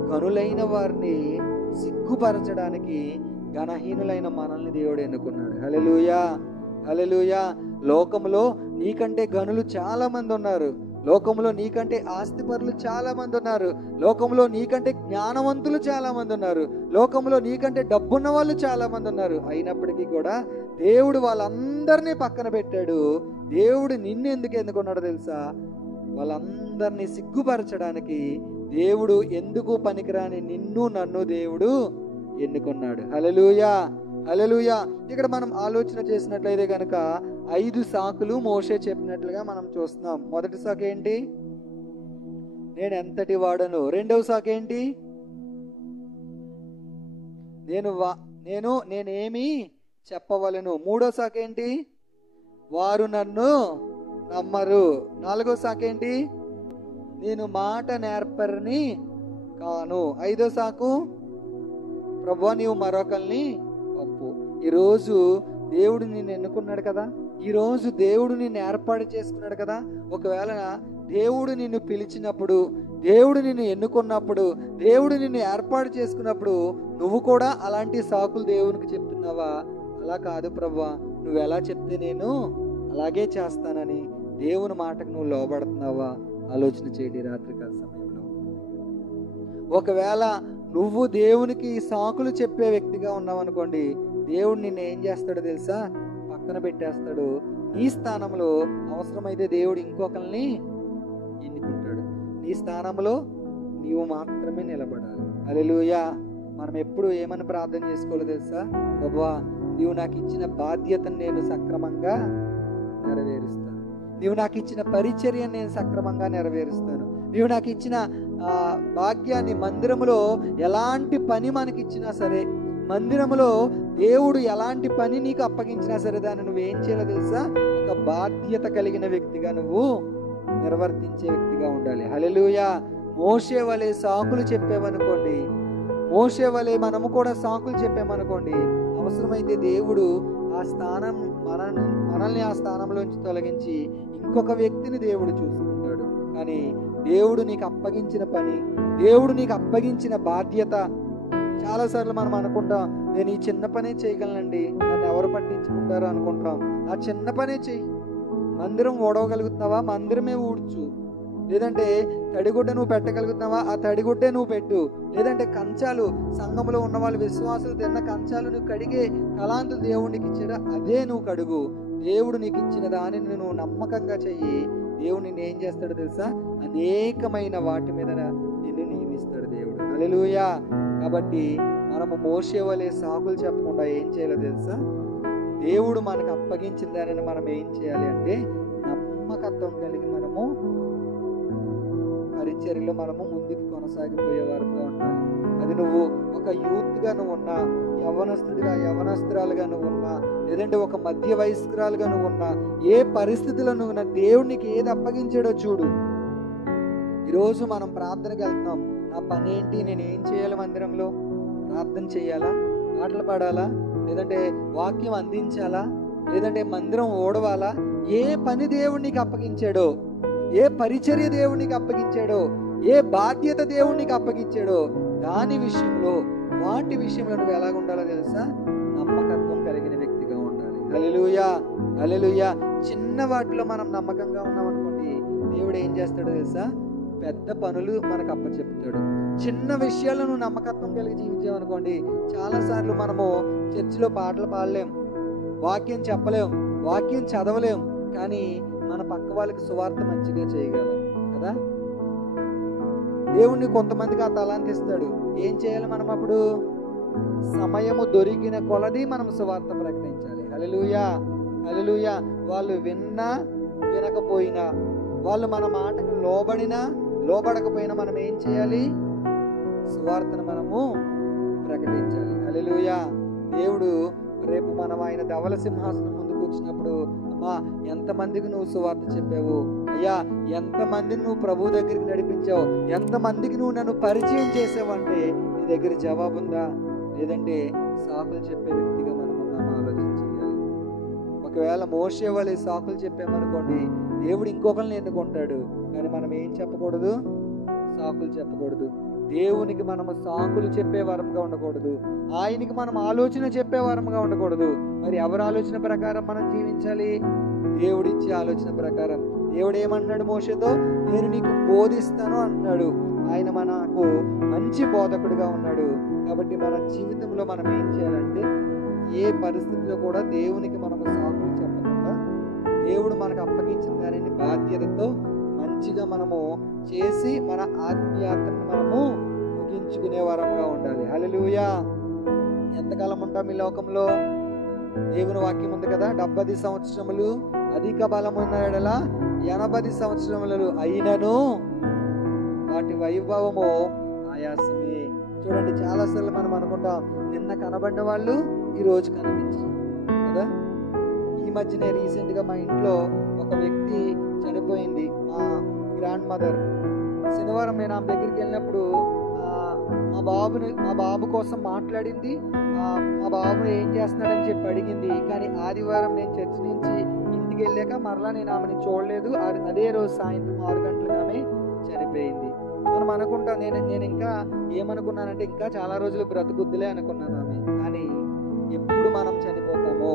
గనులైన వారిని సిగ్గుపరచడానికి ఘనహీనులైన మనల్ని దేవుడు ఎన్నుకున్నాడు. హల్లెలూయా, హల్లెలూయా. లోకంలో నీకంటే గనులు చాలా మంది ఉన్నారు, లోకంలో నీకంటే ఆస్తిపరులు చాలా మంది ఉన్నారు, లోకంలో నీకంటే జ్ఞానవంతులు చాలా మంది ఉన్నారు, లోకంలో నీకంటే డబ్బున్న వాళ్ళు చాలా మంది ఉన్నారు. అయినప్పటికీ కూడా దేవుడు వాళ్ళందరినీ పక్కన పెట్టాడు. దేవుడు నిన్ను ఎందుకు ఎన్నుకున్నాడో తెలుసా? వాళ్ళందరినీ సిగ్గుపరచడానికి. దేవుడు ఎందుకు పనికిరాని నిన్ను నన్ను దేవుడు ఎన్నుకున్నాడు. హల్లెలూయా, హల్లెలూయా. ఇక్కడ మనం ఆలోచన చేసినట్లయితే కనుక 5 సాకులు మోషే చెప్పినట్లుగా మనం చూస్తున్నాం. మొదటి సాకు ఏంటి? నేను ఎంతటి వాడను. రెండవ సాకు ఏంటి? నేనేమి చెప్పవలను. మూడో సాకు ఏంటి? వారు నన్ను నమ్మరు. నాలుగో సాకు ఏంటి? నేను మాట నేర్పరిని కాను. ఐదో సాకు, ప్రభువా నీవు మరొకరిని పంపు. ఈరోజు దేవుడు నిన్ను ఎన్నుకున్నాడు కదా, ఈరోజు దేవుడు నిన్ను ఏర్పాటు చేసుకున్నాడు కదా. ఒకవేళ దేవుడు నిన్ను పిలిచినప్పుడు, దేవుడు నిన్ను ఎన్నుకున్నప్పుడు, దేవుడు నిన్ను ఏర్పాటు చేసుకున్నప్పుడు నువ్వు కూడా అలాంటి సాకులు దేవునికి చెప్తున్నావా? అలా కాదు ప్రభువా, నువ్వు ఎలా చెప్తే నేను అలాగే చేస్తానని దేవుని మాటకు నువ్వు లోబడుతున్నావా? ఆలోచన చేయండి రాత్రికాల సమయంలో. ఒకవేళ నువ్వు దేవునికి సాకులు చెప్పే వ్యక్తిగా ఉన్నావు అనుకోండి, దేవుడు నిన్ను ఏం చేస్తాడో తెలుసా? పక్కన పెట్టేస్తాడు. నీ స్థానంలో అవసరమైతే దేవుడు ఇంకొకరిని ఎన్నుకుంటాడు. నీ స్థానంలో నీవు మాత్రమే నిలబడాలి. హల్లెలూయా. మనం ఎప్పుడు ఏమని ప్రార్థన చేసుకోవాలో తెలుసా? ప్రభువా, నీవు నాకు ఇచ్చిన బాధ్యతను నేను సక్రమంగా నెరవేరుస్తాను. నీవు నాకు ఇచ్చిన పరిచర్యను నేను సక్రమంగా నెరవేరుస్తాను. నీవు నాకు ఇచ్చిన భాగ్యాన్ని, మందిరములో ఎలాంటి పని మనకిచ్చినా సరే, మందిరములో దేవుడు ఎలాంటి పని నీకు అప్పగించినా సరే, దాన్ని నువ్వేం చేయాలో తెలుసా? ఒక బాధ్యత కలిగిన వ్యక్తిగా నువ్వు నిర్వర్తించే వ్యక్తిగా ఉండాలి. హల్లెలూయా. మోషే వలె సాకులు చెప్పామనుకోండి, మోషే వలె మనము కూడా సాకులు చెప్పామనుకోండి, అవసరమైతే దేవుడు ఆ స్థానం మనల్ని ఆ స్థానంలోంచి తొలగించి ఇంకొక వ్యక్తిని దేవుడు చూసుకుంటాడు. కానీ దేవుడు నీకు అప్పగించిన పని, దేవుడు నీకు అప్పగించిన బాధ్యత, చాలాసార్లు మనం అనుకుంటాం, నేను ఈ చిన్న పనే చేయగలనండి, నన్ను ఎవరు పట్టించుకుంటారో అనుకుంటాం. ఆ చిన్న పనే చెయ్యి. మందిరం ఓడవగలుగుతున్నావా? మందిరమే ఊడ్చు. లేదంటే తడిగుడ్డ నువ్వు పెట్టగలుగుతున్నావా? ఆ తడిగుడ్డే నువ్వు పెట్టు. లేదంటే కంచాలు, సంఘంలో ఉన్న వాళ్ళు, విశ్వాసులు తిన్న కంచాలు నువ్వు కడిగే తలాంతు దేవుడికి ఇచ్చాడా? అదే నువ్వు కడుగు. దేవుడు నీకు ఇచ్చిన దానిని నువ్వు నమ్మకంగా చెయ్యి. దేవుడు నిన్ను ఏం చేస్తాడో తెలుసా? అనేకమైన వాటి మీద నిన్ను నియమిస్తాడు దేవుడు. హల్లెలూయా. కాబట్టి మనము మోషే వలె సాకులు చెప్పకుండా ఏం చేయాలో తెలుసా? దేవుడు మనకు అప్పగించిన దానిని మనం ఏం చేయాలి అంటే నమ్మకత్వం కలిగి మనము పరిచర్యలో మనము ముందుకు కొనసాగిపోయే వరకు ఉండాలి. అది నువ్వు ఒక యూత్గా నువ్వు ఉన్నా, యవ్వనస్తుడిగా, యవ్వనస్తురాలుగా నువ్వు ఉన్నా, లేదంటే ఒక మధ్య వయస్కురాలుగా నువ్వు ఉన్నా, ఏ పరిస్థితిలో నువ్వు నా దేవుడికి ఏది అప్పగించాడో చూడు. ఈరోజు మనం ప్రార్థనకి వెళ్తున్నాం. నా పని ఏంటి? నేను ఏం చేయాలి? మందిరంలో ప్రార్థన చేయాలా? పాటలు పాడాలా? లేదంటే వాక్యం అందించాలా? లేదంటే మందిరం ఓడవాలా? ఏ పని దేవుడు నీకు అప్పగించాడో, ఏ పరిచర్య దేవుడు నీకు అప్పగించాడో, ఏ బాధ్యత దేవుడు నీకు అప్పగించాడో, దాని విషయంలో, వాటి విషయంలో నువ్వు ఎలాగ ఉండాలో తెలుసా? నమ్మకత్వం కలిగిన వ్యక్తిగా ఉండాలి. హల్లెలూయా. హల్లెలూయా. చిన్న వాటిలో మనం నమ్మకంగా ఉన్నాం అనుకోండి, దేవుడు ఏం చేస్తాడో తెలుసా? పెద్ద పనులు మనకు అప్పచెప్తాడు. చిన్న విషయాల్లో నువ్వు నమ్మకత్వం కలిగి జీవించామనుకోండి, చాలాసార్లు మనము చర్చిలో పాటలు పాడలేం, వాక్యం చెప్పలేం, వాక్యం చదవలేం, కానీ మన పక్క వాళ్ళకి సువార్త మంచిగా చేయగలం కదా. దేవుణ్ణి కొంతమందికి ఆ తలాంతి ఇస్తాడు. ఏం చేయాలి మనం? అప్పుడు సమయము దొరికిన కొలది మనం సువార్త ప్రకటించాలి. హల్లెలూయా. హల్లెలూయా. వాళ్ళు విన్నా వినకపోయినా, వాళ్ళు మన మాటకు లోబడినా లోబడకపోయినా మనం ఏం చేయాలి? సువార్తను మనము ప్రకటించాలి. హల్లెలూయా. దేవుడు రేపు మనం ఆయన ధవల సింహాసనం ముందుకు వచ్చినప్పుడు, అమ్మా ఎంతమందికి నువ్వు సువార్త చెప్పావు అయ్యా, ఎంతమందిని నువ్వు ప్రభు దగ్గరికి నడిపించావు, ఎంతమందికి నువ్వు నన్ను పరిచయం చేసావు అంటే నీ దగ్గర జవాబు ఉందా? లేదంటే సాకులు చెప్పే వ్యక్తిగా మనం ఉన్నామా ఆలోచించాలి. ఒకవేళ మోషే వలె సాకులు చెప్పామనుకోండి, దేవుడు ఇంకొకరిని ఎన్నుకుంటాడు. కానీ మనం ఏం చెప్పకూడదు? సాకులు చెప్పకూడదు. దేవునికి మనము సాకులు చెప్పే వరంగా ఉండకూడదు. ఆయనకి మనం ఆలోచన చెప్పే వరంగా ఉండకూడదు. మరి ఎవరి ఆలోచన ప్రకారం మనం జీవించాలి? దేవుడిచ్చే ఆలోచన ప్రకారం. దేవుడు ఏమన్నాడు మోషేతో? నేను నీకు బోధిస్తాను అన్నాడు. ఆయన మనకు మంచి బోధకుడిగా ఉన్నాడు. కాబట్టి మన జీవితంలో మనం ఏం చేయాలంటే, ఏ పరిస్థితిలో కూడా దేవునికి మనము సాకులు చెప్పకుండా, దేవుడు మనకు అప్పగించిన దానిని బాధ్యతతో మంచిగా మనము చేసి మన ఆత్మీయతను మనము ముగించుకునే వరంగా ఉండాలి. హల్లెలూయా. ఎంతకాలం ఉంటాం ఈ లోకంలో? దేవుని వాక్యం ఉంది కదా, 70 సంవత్సరములు అధిక బలమున్న ఎడల 80 సంవత్సరములు అయినను వాటి వైభవము ఆయాసమే. చూడండి, చాలాసార్లు మనం అనుకుంటాం, నిన్న కనబడిన వాళ్ళు ఈ రోజు కనిపించరు కదా. ఈ మధ్యనే రీసెంట్గా మా ఇంట్లో ఒక వ్యక్తి చనిపోయింది, మా గ్రాండ్ మదర్. శనివారం నేను ఆమె దగ్గరికి వెళ్ళినప్పుడు మా బాబు కోసం మాట్లాడింది, మా బాబు ఏం చేస్తున్నాడని చెప్పి అడిగింది. కానీ ఆదివారం నేను చర్చి నుంచి ఇంటికి వెళ్ళాక మరలా నేను ఆమెను చూడలేదు. అదే రోజు సాయంత్రం 6 గంటలకు ఆమె చనిపోయింది. మనం అనుకుంటాం, నేను ఇంకా ఏమనుకున్నానంటే ఇంకా చాలా రోజులు బ్రతుకుద్దులే అనుకున్నాను ఆమె. కానీ ఎప్పుడు మనం చనిపోతామో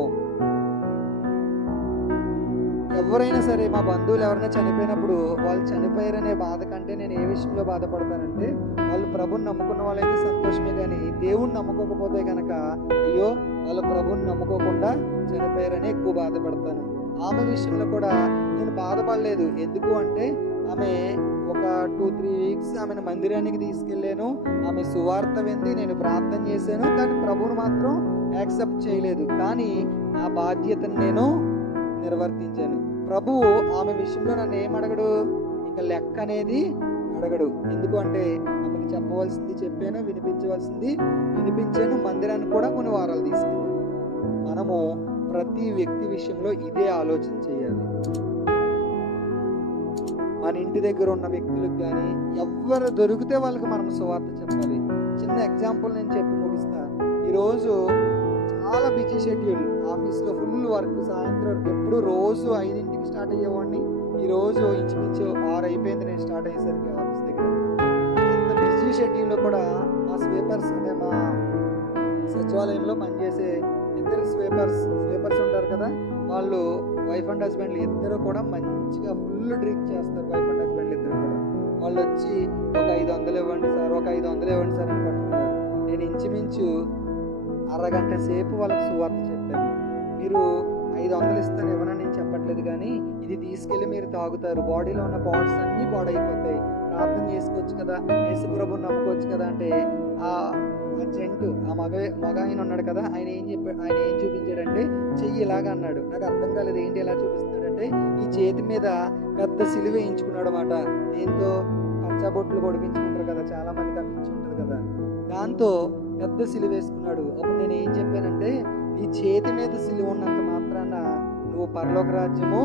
ఎవరైనా సరే, మా బంధువులు ఎవరైనా చనిపోయినప్పుడు వాళ్ళు చనిపోయారనే బాధ కంటే నేను ఏ విషయంలో బాధపడతానంటే, వాళ్ళు ప్రభుని నమ్ముకున్న వాళ్ళైతే సంతోషమే, కానీ దేవుణ్ణి నమ్ముకోకపోతే కనుక అయ్యో వాళ్ళు ప్రభుని నమ్ముకోకుండా చనిపోయారని ఎక్కువ బాధపడతాను. ఆమె విషయంలో కూడా నేను బాధపడలేదు. ఎందుకు అంటే ఆమె ఒక 2-3 వీక్స్ ఆమెను మందిరానికి తీసుకెళ్ళాను, ఆమె సువార్త వింది, నేను ప్రార్థన చేశాను, కానీ ప్రభువును మాత్రం యాక్సెప్ట్ చేయలేదు. కానీ నా బాధ్యతను నేను నిర్వర్తించాను. ప్రభువు ఆమె విషయంలో నన్ను ఏం అడగడు, ఇంకా లెక్క అనేది అడగడు. ఎందుకు అంటే ఆమెకు చెప్పవలసింది చెప్పాను, వినిపించవలసింది వినిపించాను, మందిరాన్ని కూడా కొన్ని వారాలు తీసుకెళ్ళాను. మనము ప్రతి వ్యక్తి విషయంలో ఇదే ఆలోచన చేయాలి. మన ఇంటి దగ్గర ఉన్న వ్యక్తులకు కానీ ఎవరు దొరికితే వాళ్ళకి మనం సువార్త చెప్పాలి. చిన్న ఎగ్జాంపుల్ నేను చెప్పి ముగిస్తా. ఈరోజు చాలా బిజీ షెడ్యూల్, ఆఫీస్లో ఫుల్ వర్క్, సాయంత్రం వరకు ఎప్పుడు రోజు 5ంటికి స్టార్ట్ అయ్యేవాడిని. ఈరోజు ఇంచుమించు 6 అయిపోయింది నేను స్టార్ట్ అయ్యేసరికి ఆఫీస్ దగ్గర. అంత బిజీ షెడ్యూల్లో కూడా మా స్వీపర్స్ అంటే మా సచివాలయంలో పనిచేసే 2 స్వీపర్స్ ఉంటారు కదా, వాళ్ళు వైఫ్ అండ్ హస్బెండ్ ఇద్దరు కూడా మంచిగా ఫుల్ డ్రింక్ చేస్తారు. వైఫ్ అండ్ హస్బెండ్ ఇద్దరు కూడా వాళ్ళు వచ్చి ఒక 500 ఇవ్వండి సార్, ఒక 500 ఇవ్వండి సార్ అని పట్టుకున్నారు. నేను ఇంచుమించు అరగంట సేపు వాళ్ళకి సువార్త చెప్పాను. మీరు 500 ఇస్తారు ఎవరన్నా నేను చెప్పట్లేదు, కానీ ఇది తీసుకెళ్ళి మీరు తాగుతారు, బాడీలో ఉన్న పార్ట్స్ అన్నీ పాడైపోతాయి, ప్రార్థన చేసుకోవచ్చు కదా, యేసు ప్రభువుని నమ్ముకోవచ్చు కదా అంటే ఆ జెంట్ ఆ మగ ఆయన ఉన్నాడు కదా, ఆయన ఏం చూపించాడంటే చెయ్యి ఇలాగా అన్నాడు. నాకు అర్థం కాలేదు, ఏంటి ఎలా చూపిస్తున్నాడంటే ఈ చేతి మీద పెద్ద సిలువ వేయించుకున్నాడు అన్నమాట. దీంతో పచ్చబొట్లు పొడిపించుకుంటారు కదా, చాలా మందికి అనిపించి ఉంటుంది కదా, దాంతో పెద్ద సిలువ వేసుకున్నాడు. అప్పుడు నేను ఏం చెప్పానంటే, నీ చేతి మీద సిలువ ఉన్నంత మాత్రాన నువ్వు పరలోక రాజ్యము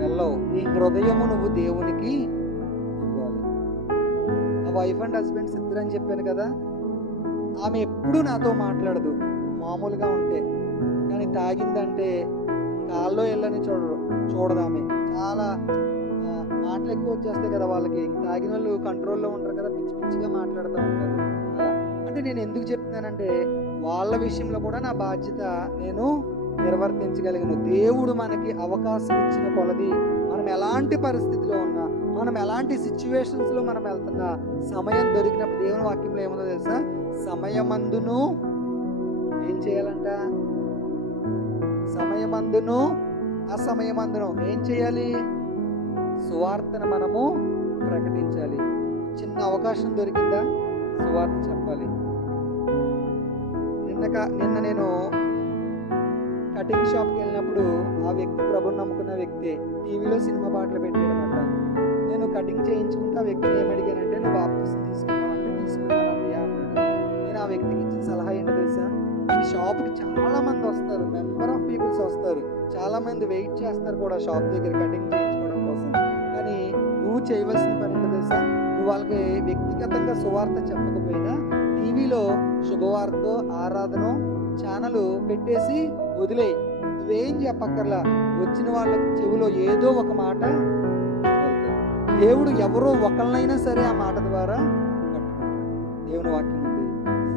వెళ్ళవు, నీ హృదయము నువ్వు దేవునికి ఇవ్వాలి. ఆ వైఫ్ అండ్ హస్బెండ్స్ ఇద్దరు అని చెప్పాను కదా, ఆమె ఎప్పుడూ నాతో మాట్లాడదు మామూలుగా ఉంటే, కానీ తాగిందంటే కాల్లో వెళ్ళని చూడదు ఆమె. చాలా మాటలు ఎక్కువ వచ్చేస్తాయి కదా వాళ్ళకి, తాగిన వాళ్ళు కంట్రోల్లో ఉంటారు కదా, పిచ్చి పిచ్చిగా మాట్లాడుతూ ఉంటారు. అలా అంటే నేను ఎందుకు చెప్తున్నానంటే వాళ్ళ విషయంలో కూడా నా బాధ్యత నేను నిర్వర్తించగలిగాను. దేవుడు మనకి అవకాశం ఇచ్చిన కొలది మనం ఎలాంటి పరిస్థితిలో ఉన్నా, మనం ఎలాంటి సిచ్యువేషన్స్లో మనం వెళ్తున్నా, సమయం దొరికినప్పుడు దేవుని వాక్యంలో ఏముందో తెలుసా, సమయమందును ఏం చేయాలంట, సమయమందును అసమయమందును ఏం చేయాలి, సువార్తను మనము ప్రకటించాలి. చిన్న అవకాశం దొరికిందా సువార్త చెప్పాలి. నిన్న నేను కటింగ్ షాప్కి వెళ్ళినప్పుడు ఆ వ్యక్తి ప్రభుని నమ్ముకున్న వ్యక్తి టీవీలో సినిమా పాటలు పెట్టాడనమాట. నేను కటింగ్ చేయించుకుంటే ఆ వ్యక్తిని ఏమడిగానంటే, నువ్వు బాప్తిసం తీసుకున్నావంటే తీసుకున్నానయ్యా అన్నాడు. నేను ఆ వ్యక్తికి ఇచ్చిన సలహా ఏంటో తెలుసా, ఈ షాప్కి చాలా మంది వస్తారు, మెంబర్ ఆఫ్ పీపుల్స్ వస్తారు, చాలా మంది వెయిట్ చేస్తారు కూడా షాప్ దగ్గర కటింగ్ చేయించుకోవడం కోసం. కానీ నువ్వు చేయవలసిన పని ఏంటో తెలుసా, నువ్వు వాళ్ళకి వ్యక్తిగతంగా సువార్త చెప్పకపోయినా టీవీలో శుభవార్త ఆరాధన ఛానల్ పెట్టేసి వదిలేయి, నువ్వేం చెప్పక్కర్లా, వచ్చిన వాళ్ళకి చెవిలో ఏదో ఒక మాట వెళ్తారు. దేవుడు ఎవరో ఒకళ్ళనైనా సరే ఆ మాట ద్వారా పట్టుకుంటాడు. దేవుని వాక్యం ఉంది,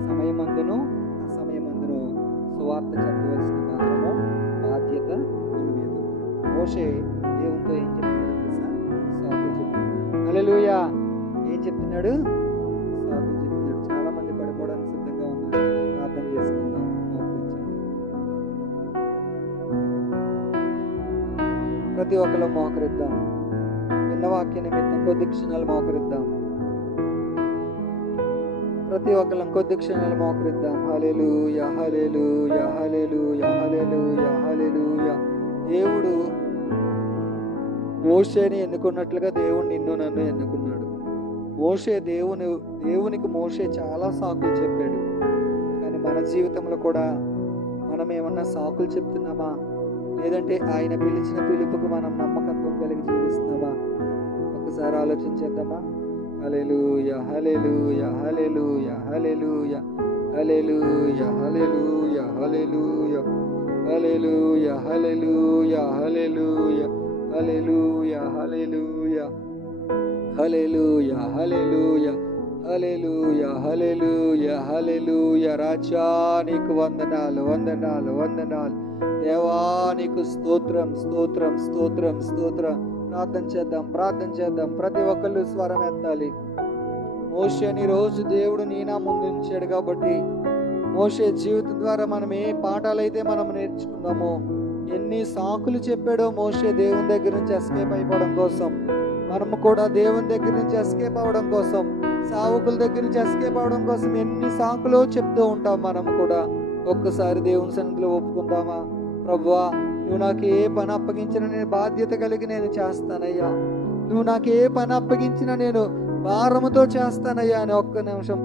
సమయమందును అసమయమందును సువార్త చెప్పవలసిన భారము బాధ్యత మన మీద. మోషే దేవునితో ఏం చెప్తున్నాడు తెలుసా, సాకులు చెప్తున్నాడు. హల్లెలూయా. ఏం చెప్తున్నాడు, సాకులు చెప్తున్నాడు. చాలా మంది పడిపోవడానికి సిద్ధంగా ఉన్నారు, ప్రార్థన చేసుకుందాం. ప్రతి ఒక్కరు మోకరిద్దాం, విన్న వాక్య నిమిత్తం కొద్ది క్షణాలు మోకరిద్దాం. ప్రతి ఒక్కరం కొద్ది క్షణాలు మోకరిద్దాం. హల్లెలూయా హల్లెలూయా హల్లెలూయా హల్లెలూయా హల్లెలూయా. దేవుడు మోషేని ఎన్నుకున్నట్లుగా దేవుడు నిన్ను నన్ను ఎన్నుకున్నాడు. దేవునికి మోషే చాలా సాకులు చెప్పాడు. కానీ మన జీవితంలో కూడా మనం ఏమన్నా సాకులు చెప్తున్నామా, లేదంటే ఆయన పిలిచిన పిలుపుకు మనం నమ్మకత్వం కలిగి జీవిస్తున్నామా? ఒకసారి ఆలోచించేద్దామా. హల్లెలూయా హల్లెలూయా హల్లెలూయా హల్లెలూయా హల్లెలూయా హల్లెలూయా హల్లెలూయా హల్లెలూయా హల్లెలూయా హల్లెలూయా హల్లెలూయా హల్లెలూయా హల్లెలూయా హల్లెలూయా హల్లెలూయా హల్లెలూయా హల్లెలూయా. రాజా నీకు వందనాలు వందనాలు వందనాలు దేవా నీకు స్తోత్రం స్తోత్రం స్తోత్రం స్తోత్రం. ప్రార్థన చేద్దాం. ప్రతి ఒక్కళ్ళు స్వరం ఎత్తాలి. మోషేని రోజు దేవుడు నీ నా ముందు ఉంచాడు కాబట్టి మోషే జీవితం ద్వారా మనం ఏ పాఠాలైతే మనం నేర్చుకున్నామో, ఎన్ని సాకులు చెప్పాడో మోషే దేవుని దగ్గర నుంచి ఎస్కేప్ అయిపోవడం కోసం, మనము కూడా దేవుని దగ్గర నుంచి ఎస్కేప్ అవ్వడం కోసం, సావుకుల దగ్గర నుంచి ఎస్కేప్ అవ్వడం కోసం ఎన్ని సాకులో చెప్తూ ఉంటాం. మనం కూడా ఒక్కసారి దేవుని సన్నిధిలో ఒప్పుకుందామా? ప్రభువా, నువ్వు నాకు ఏ పని అప్పగించినా నేను బాధ్యత కలిగి నేను చేస్తానయ్యా. నువ్వు నాకు ఏ పని అప్పగించినా నేను భారముతో చేస్తానయ్యా అని ఒక్క నిమిషం